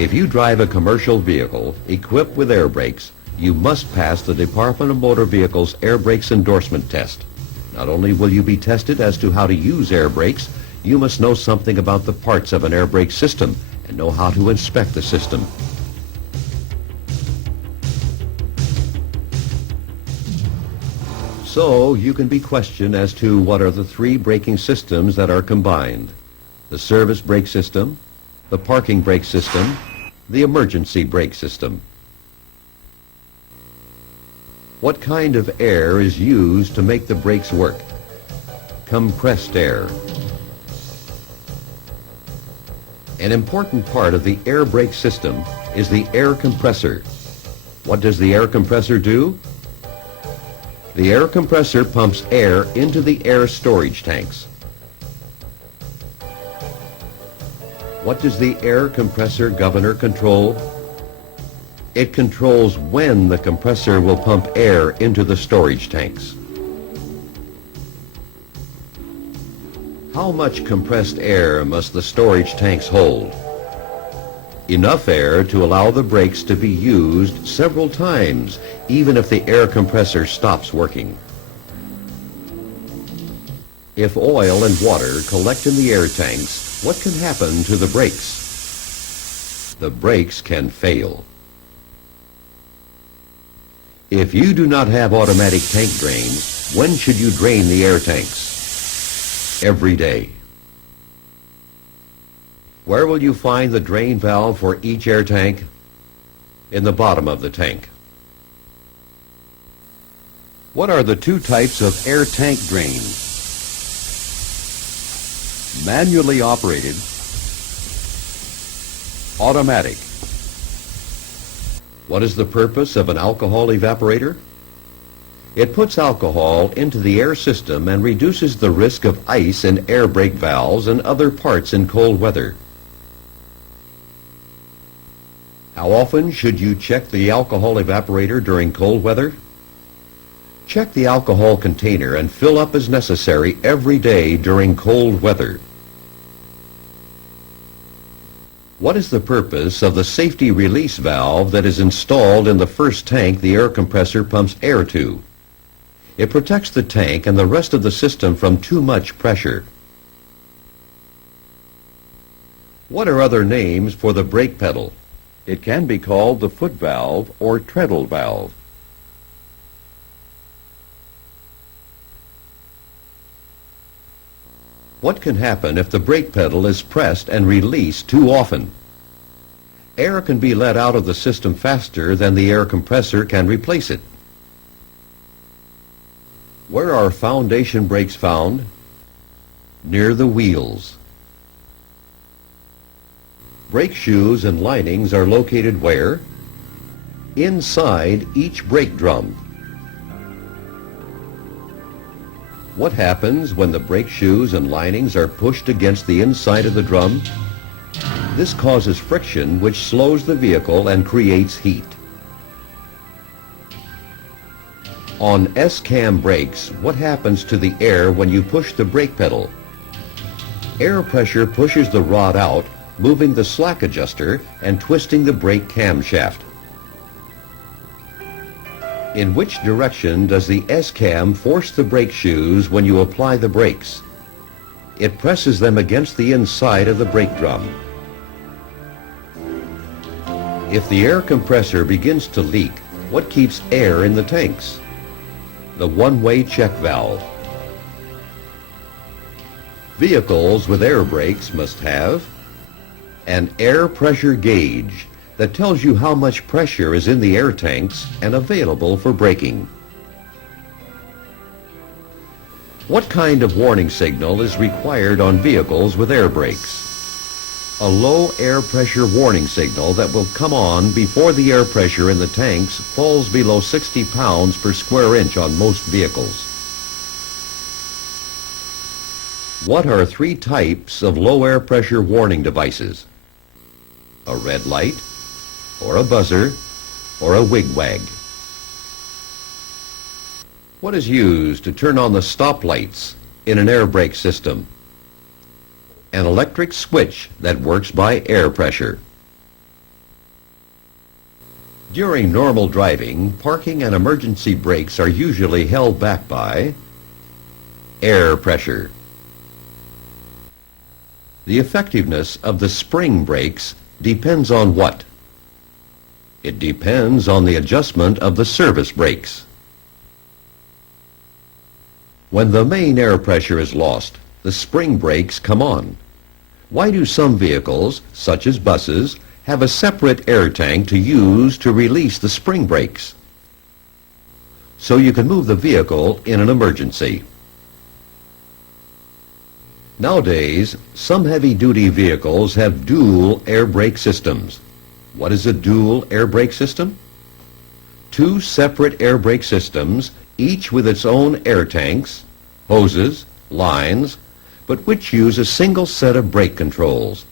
If you drive a commercial vehicle equipped with air brakes, you must pass the Department of Motor Vehicles air brakes endorsement test. Not only will you be tested as to how to use air brakes, you must know something about the parts of an air brake system and know how to inspect the system. So you can be questioned as to what are the three braking systems that are combined: the service brake system, the parking brake system, the emergency brake system. What kind of air is used to make the brakes work? Compressed air. An important part of the air brake system is the air compressor. What does the air compressor do? The air compressor pumps air into the air storage tanks. What does the air compressor governor control? It controls when the compressor will pump air into the storage tanks. How much compressed air must the storage tanks hold? Enough air to allow the brakes to be used several times, even if the air compressor stops working. If oil and water collect in the air tanks, what can happen to the brakes? The brakes can fail. If you do not have automatic tank drains, when should you drain the air tanks? Every day. Where will you find the drain valve for each air tank? In the bottom of the tank. What are the two types of air tank drains? Manually operated, automatic. What is the purpose of an alcohol evaporator? It puts alcohol into the air system and reduces the risk of ice in air brake valves and other parts in cold weather. How often should you check the alcohol evaporator during cold weather? Check the alcohol container and fill up as necessary every day during cold weather. What is the purpose of the safety release valve that is installed in the first tank the air compressor pumps air to? It protects the tank and the rest of the system from too much pressure. What are other names for the brake pedal? It can be called the foot valve or treadle valve. What can happen if the brake pedal is pressed and released too often? Air can be let out of the system faster than the air compressor can replace it. Where are foundation brakes found? Near the wheels. Brake shoes and linings are located where? Inside each brake drum. What happens when the brake shoes and linings are pushed against the inside of the drum? This causes friction which slows the vehicle and creates heat. On S-cam brakes, what happens to the air when you push the brake pedal? Air pressure pushes the rod out, moving the slack adjuster and twisting the brake camshaft. In which direction does the S-cam force the brake shoes when you apply the brakes? It presses them against the inside of the brake drum. If the air compressor begins to leak, what keeps air in the tanks? The one-way check valve. Vehicles with air brakes must have an air pressure gauge that tells you how much pressure is in the air tanks and available for braking. What kind of warning signal is required on vehicles with air brakes? A low air pressure warning signal that will come on before the air pressure in the tanks falls below 60 pounds per square inch on most vehicles. What are three types of low air pressure warning devices? A red light, or a buzzer, or a wigwag. What is used to turn on the stop lights in an air brake system? An electric switch that works by air pressure. During normal driving, parking and emergency brakes are usually held back by air pressure. The effectiveness of the spring brakes depends on what? It depends on the adjustment of the service brakes. When the main air pressure is lost, the spring brakes come on. Why do some vehicles, such as buses, have a separate air tank to use to release the spring brakes? So you can move the vehicle in an emergency. Nowadays, some heavy-duty vehicles have dual air brake systems. What is a dual air brake system? Two separate air brake systems, each with its own air tanks, hoses, lines, but which use a single set of brake controls.